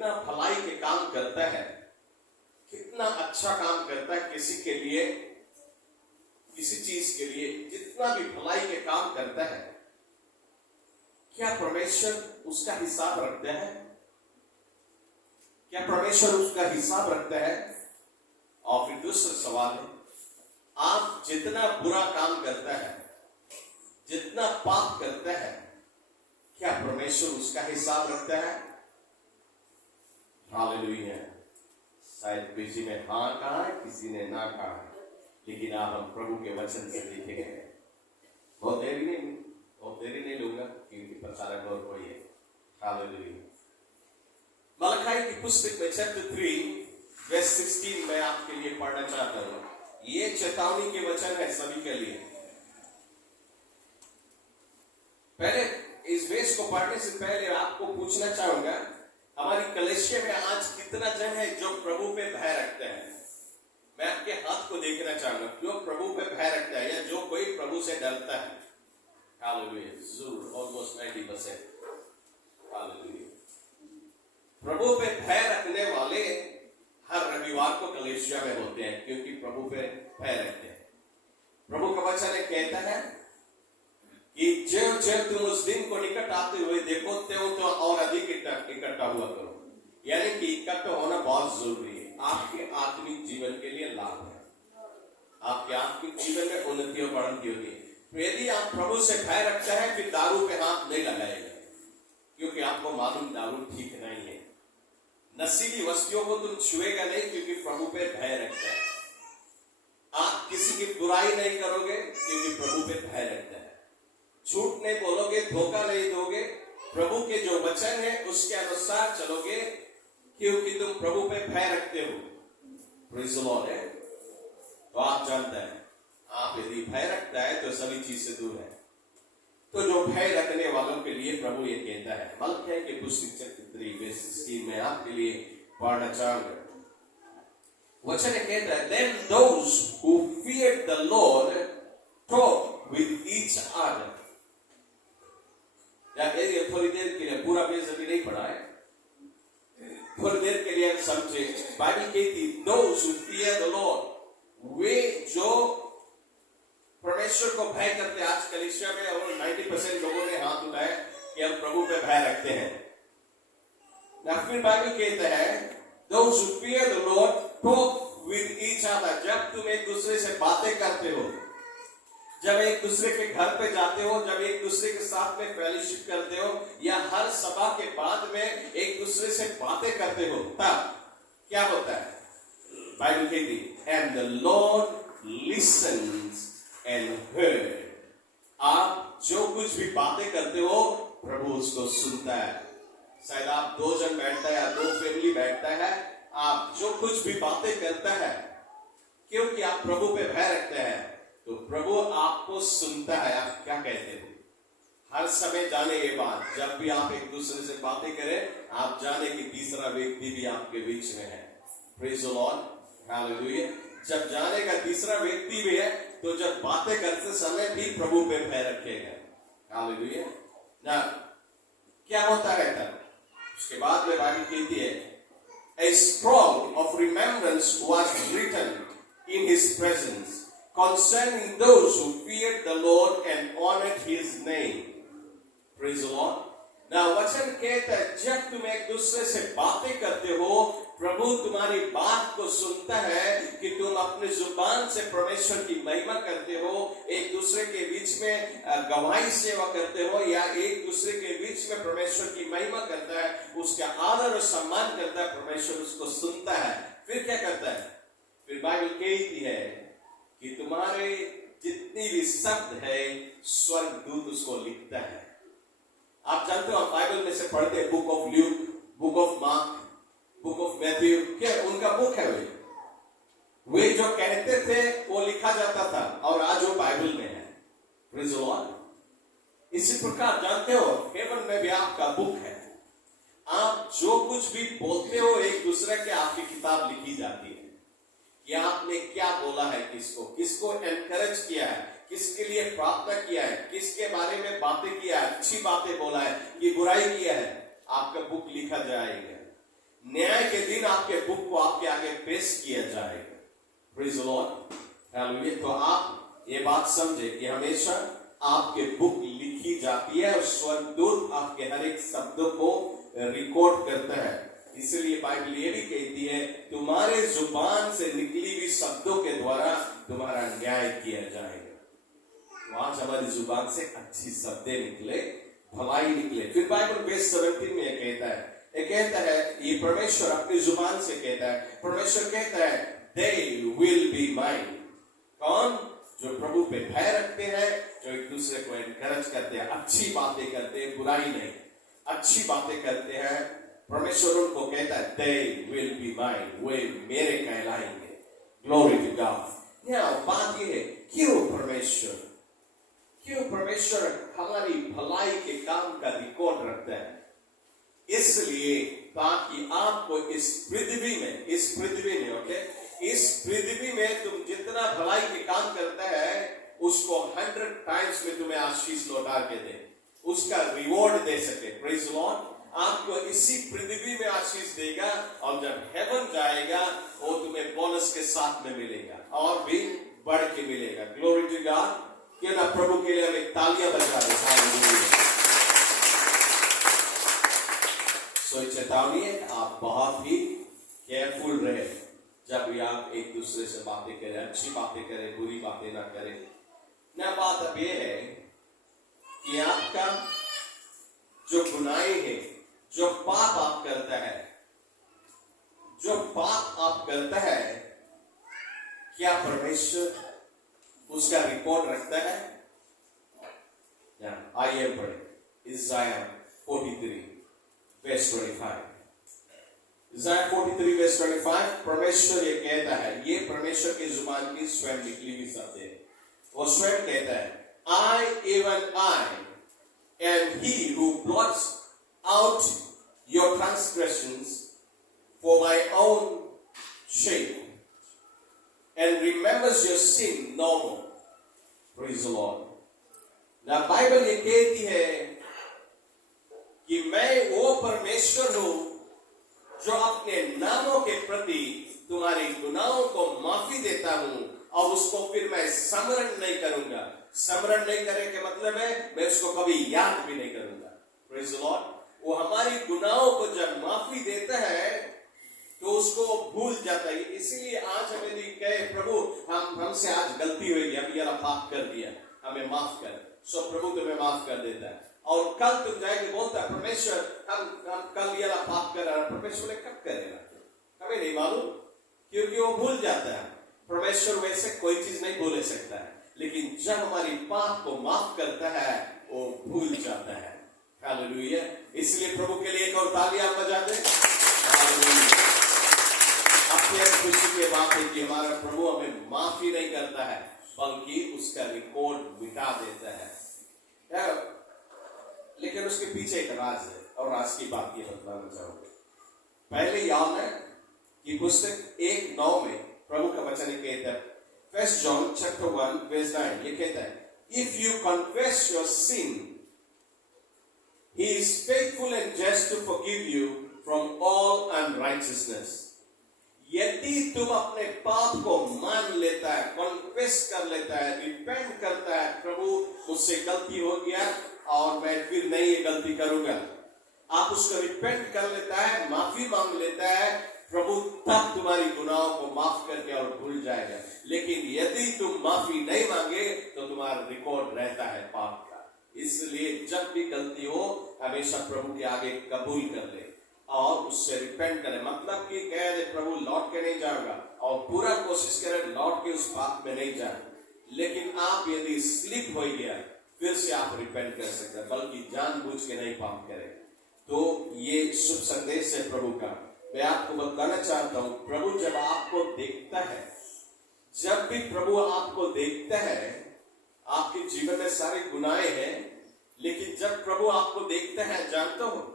कितना भलाई के काम करता है, कितना अच्छा काम करता है किसी के लिए, किसी चीज के लिए, जितना भी भलाई के काम करता है, क्या परमेश्वर उसका हिसाब रखता है? क्या परमेश्वर उसका हिसाब रखता है? और फिर दूसरा सवाल है, आप जितना बुरा काम करता है, जितना पाप करता है, क्या परमेश्वर उसका हिसाब रखता है? हालेलुया। शायद किसी ने हाँ कहा है, किसी ने ना कहा है, लेकिन आप हम प्रभु के वचन से लिखे गए। बहुत देरी नहीं लूंगा क्योंकि प्रचारक और कोई है। हालेलुया। मलखाई की पुस्तक में चैप्टर 3 वर्स 16 में आपके लिए पढ़ना चाहता हूं। ये चेतावनी के वचन है सभी के लिए। पहले इस वेश को पढ़ने से पहले आपको पूछना चाहूंगा, हमारी कलीसिया में आज कितना जन है जो प्रभु पे भय रखते हैं? मैं आपके हाथ को देखना चाहूंगा, जो प्रभु पे भय रखता है या जो कोई प्रभु से डरता है। हालेलुया। जरूर ऑलमोस्ट 90%। हालेलुया। प्रभु पे भय रखने वाले हर रविवार को कलीसिया में होते हैं, क्योंकि प्रभु पे भय रखते हैं। प्रभु का वचन कहता है कि जब तुम उस दिन को निकट आते हुए देखो तो और अधिक इकट्ठा हुआ करो। यानी कि इकट्ठा होना बहुत जरूरी है। आपके आत्मिक जीवन के लिए लाभ है, आपके आत्मिक जीवन में उन्नति और बढ़ोतरी होगी। तो यदि आप प्रभु से भय रखते हैं, फिर दारू पे हाथ नहीं लगाएगा, क्योंकि आपको मालूम दारू ठीक नहीं है। नशीली वस्तुओं को तुम छुएगा नहीं, क्योंकि प्रभु पे भय रखता है। आप किसी की बुराई नहीं करोगे, क्योंकि प्रभु पे भय रखता है। झूठ नहीं बोलोगे, धोखा नहीं दोगे, प्रभु के जो वचन है उसके अनुसार चलोगे, क्योंकि तुम प्रभु पे भय रखते हो। Praise the Lord. तो आप जानते हैं, आप यदि भय रखता है तो सभी चीज से दूर है। तो जो भय रखने वालों के लिए प्रभु ये कहता है, मलखाई की पुस्तक चैप्टर 3 वर्स 16 में आपके लिए पढ़ना चाहूंगा। वचन कहता है, then those who feared the Lord talked with each other। थोड़ी देर के लिए, पूरा पेज अभी नहीं पढ़ा है, थोड़ी देर के लिए समझे। बाइबल कहती those who fear the Lord, वे जो परमेश्वर को भय करते। आज कलीसिया में और 90% लोगों ने हाथ उठाए कि हम प्रभु पे भय रखते हैं। फिर बाइबल कहता है those who fear the Lord talk with each other। जब तुम एक दूसरे से बातें करते हो, जब एक दूसरे के घर पे जाते हो, जब एक दूसरे के साथ में फेलोशिप करते हो, या हर सभा के बाद में एक दूसरे से बातें करते हो, तब क्या होता है? बाइबल कहती and the Lord listens and heard। आप जो कुछ भी बातें करते हो, प्रभु उसको सुनता है। शायद आप 2 जन बैठता है या 2 फैमिली बैठता है, आप जो कुछ भी बातें करता है, क्योंकि आप प्रभु पे भय रखते हैं, तो प्रभु आपको सुनता है। आप क्या कहते हो? हर समय जाने ये बात, जब भी आप एक दूसरे से बातें करें, आप जाने कि तीसरा व्यक्ति भी आपके बीच में है। Praise the Lord. हालेलुया। जब जाने का तीसरा व्यक्ति भी है, तो जब बातें करते समय भी प्रभु पे भय रखेगा। हालेलुया। ना क्या होता है तब? उसके बाद में बाइबल कहती है a scroll of remembrance was written in his presence concerning those who feared the Lord and honored his name। Praise the Lord। ना वचन कहता है, जब तुम एक दूसरे से बातें करते हो, प्रभु तुम्हारी बात को सुनता है कि तुम अपने जुबान से परमेश्वर की महिमा करते हो, एक दूसरे के बीच में गवाही सेवा करते हो, या एक दूसरे के बीच में परमेश्वर की महिमा करता है, उसका आदर और सम्मान करता है। परमेश्वर उसको सुनता है। फिर क्या करता है? फिर बाइबल कहती है कि तुम्हारे जितनी भी शब्द है, स्वर्गदूत उसको लिखता है। आप जानते हो, बाइबल में से पढ़ते हैं book of Luke, book of mark, book of Matthew, क्या उनका बुक है? वे जो कहते थे वो लिखा जाता था, और आज वो बाइबल में है। Praise the Lord. इसी प्रकार जानते हो, हेवन में भी आपका बुक है। आप जो कुछ भी बोलते हो, एक दूसरे के आपकी किताब लिखी जाती है कि आपने क्या बोला है, किसको एनकरेज किया है, किसके लिए प्रार्थना किया है, किसके बारे में बातें किया है, अच्छी बातें बोला है कि बुराई किया है, आपका बुक लिखा जाएगा। न्याय के दिन आपके बुक को आपके आगे पेश किया जाएगा। Praise the Lord, hallelujah. तो आप ये बात समझे कि हमेशा आपके बुक लिखी जाती है और स्वर्गदूत आपके हर एक शब्दों को रिकॉर्ड करता है। इसलिए बाइबल ये भी कहती है, तुम्हारे जुबान से निकली हुई शब्दों के द्वारा तुम्हारा न्याय किया जाएगा। तो आज हमारी जुबान से अच्छी शब्दें निकले, भलाई निकले। फिर बाइबल बेस 17 में ये कहता है, ये परमेश्वर अपनी जुबान से कहता है, परमेश्वर कहता है, they will be mine। कौन? जो प्रभु पे भय रखते हैं, जो एक दूसरे को एनकरेज करते हैं, अच्छी बातें करते हैं, बुराई नहीं, अच्छी बातें करते हैं। परमेश्वर उनको कहता है, they will be mine, वे मेरे कहलाएंगे। Glory to God। यहाँ बात ये है, क्यों परमेश्वर हमारी भलाई के काम का रिकॉर्ड रखता है? इसलिए ताकि आपको इस पृथ्वी में ओके, इस पृथ्वी में तुम जितना भलाई के काम करता है उसको 100 टाइम्स में तुम्हें आशीष लौटा के दे, उसका रिवॉर्ड दे सके। Praise the Lord. आपको इसी पृथ्वी में आशीष देगा और जब हेवन जाएगा वो तुम्हें बोनस के साथ में मिलेगा और भी बढ़ के मिलेगा। Glory to God. क्यों ना प्रभु के लिए हम एक तालियां बजा दें। हालेलुया। सो चेतावनी है, आप बहुत ही केयरफुल रहे जब भी आप एक दूसरे से बातें करें, अच्छी बातें करें, बुरी बातें ना करें। ना बात अब यह है कि आपका जो गुनाहें है, जो पाप आप करता है, क्या परमेश्वर उसका रिकॉर्ड रखता है? आइए पढ़े इज़ाया 43 verse 25। इज़ाया 43 verse 25। परमेश्वर ये कहता है, ये परमेश्वर की जुबान की स्वयं निकली हुई शब्द है। वो स्वयं कहता है, I even I am he who blots out your transgressions for my own sake and remembers your sin no more। Praise the Lord। ना बाइबल ये कहती है कि मैं वो परमेश्वर हूं जो अपने नामों के प्रति तुम्हारे गुनाहों को माफी देता हूं और उसको फिर मैं स्मरण नहीं करूंगा। स्मरण नहीं करने के मतलब है मैं उसको कभी याद भी नहीं करूंगा। Praise the Lord. वो हमारी गुनाहों को जब माफी देता है तो उसको भूल जाता है। इसीलिए आज हमें नहीं कहे, प्रभु हमसे आज गलती हुई, हम ये पाप कर दिया, हमें माफ कर। सो प्रभु तुम्हें माफ कर देता है। और कल तुम जाएंगे बोलता है, परमेश्वर हम कल ये पाप कर रहा है। परमेश्वर कब करेगा? हमें नहीं मालूम, क्योंकि वो भूल जाता है। परमेश्वर वैसे कोई चीज नहीं भूल सकता है, लेकिन जब हमारी पाप को माफ करता है वो भूल जाता है। हालेलुया। इसलिए प्रभु के लिए एक और तालियां बजा दें। हालेलुया। अपने खुशी की बात है कि हमारा प्रभु हमें माफी नहीं करता है बल्कि उसका रिकॉर्ड मिटा देता है। लेकिन उसके पीछे एक राज है और राज की बात ये बताना चाहूंगा। पहले याद है कि पुस्तक 1:9 में प्रभु का वचन कहता है, 1 John chapter 1 verse 9, ये कहता है, if you confess your sin, he is faithful and just to forgive you from all unrighteousness। यदि तुम अपने पाप को मान लेता है, कॉन्फेस कर लेता है, रिपेंट करता है, प्रभु मुझसे गलती हो गया और मैं फिर नहीं ये गलती करूंगा, आप उसको रिपेंट कर लेता है, माफी मांग लेता है, प्रभु तब तुम्हारी गुनाहों को माफ करके और भूल जाएगा। लेकिन यदि तुम माफी नहीं मांगे तो तुम्हारा रिकॉर्ड रहता है पाप का। इसलिए जब भी गलती हो हमेशा प्रभु के आगे कबूल कर ले और उससे रिपेंट करें। मतलब कि कह दे प्रभु लौट के नहीं जाऊंगा, और पूरा कोशिश करें लौट के उस पाप में नहीं जाए। लेकिन आप यदि स्लिप हो गया फिर से आप रिपेंट कर सकते हैं, बल्कि जानबूझ के नहीं पाप करें। तो ये शुभ संदेश है प्रभु का। मैं आपको बताना चाहता हूं, प्रभु जब आपको देखता है, जब भी प्रभु आपको देखता है, आपके जीवन में सारे गुनाहें हैं, लेकिन जब प्रभु आपको देखता है, जानते हो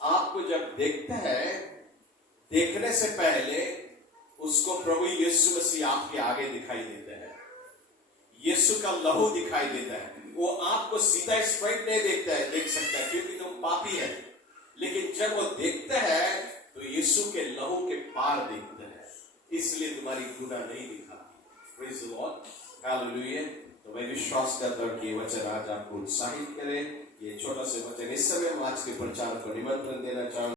आपको जब देखता है, देखने से पहले उसको प्रभु यीशु मसीह आपके आगे दिखाई देता है। यीशु का लहू दिखाई देता है। वो आपको सीधा स्ट्रेट नहीं देखता है, देख सकता है क्योंकि तुम पापी है। लेकिन जब वो देखता है तो यीशु के लहू के पार देखता है, इसलिए तुम्हारी गुनाह नहीं दिखा। Praise the Lord, hallelujah. तो मैं विश्वास करता हूं कि ये वचन आज आपको उत्साहित करे। ये छोटा सा वचन इस समय हम आज के प्रचार को निमंत्रण देना चाहूंगा।